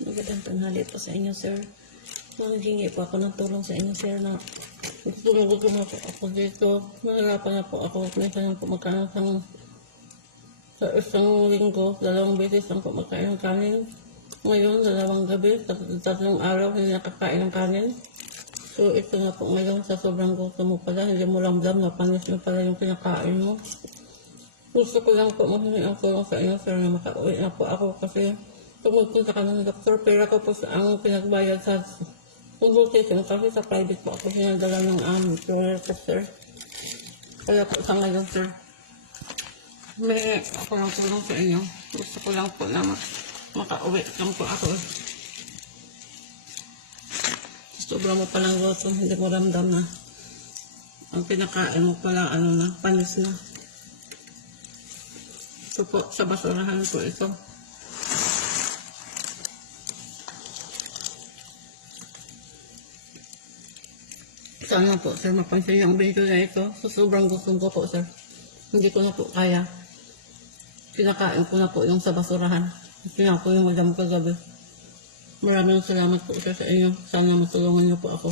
Magandang tanghali po sa inyo, sir. Manghingi po ako ng tulong sa inyo, sir, na gusto mo po ako dito. Nahirapan na po ako. Minsan po magkain sa isang linggo, 2 beses lang po magkain ng kanin. Ngayon, 2 gabi, 3 araw, hindi nakakain ng kanin. So, ito nga po ngayon, sa sobrang gusto mo pala, hindi mo ramdam na panis mo pala yung pinakain mo. Gusto ko lang po manghingi ang tulong sa inyo, sir, na makauwi na po ako kasi tumupunta ka ng doktor, pera ko po sa ang pinagbayad sa consultation kasi sa private po ako sinadala ng employer ko, sir. Kaya po sa ngayon, sir, may ako lang tulong sa inyo. Gusto ko lang po na makauwi lang po ako. Sobra mo palang gutom, hindi mo ramdam na ang pinakain mo pala, panis na. So po, sa basurahan po ito. Sana po, sir, mapansin yung video na ito. So, sobrang gusto ko po, sir. Hindi ko na po kaya. Kinakain ko na po yung sa basurahan. Kinain ko yung madam ko gabi. Maraming salamat po, sir, sa inyo. Sana matulungan niyo po ako.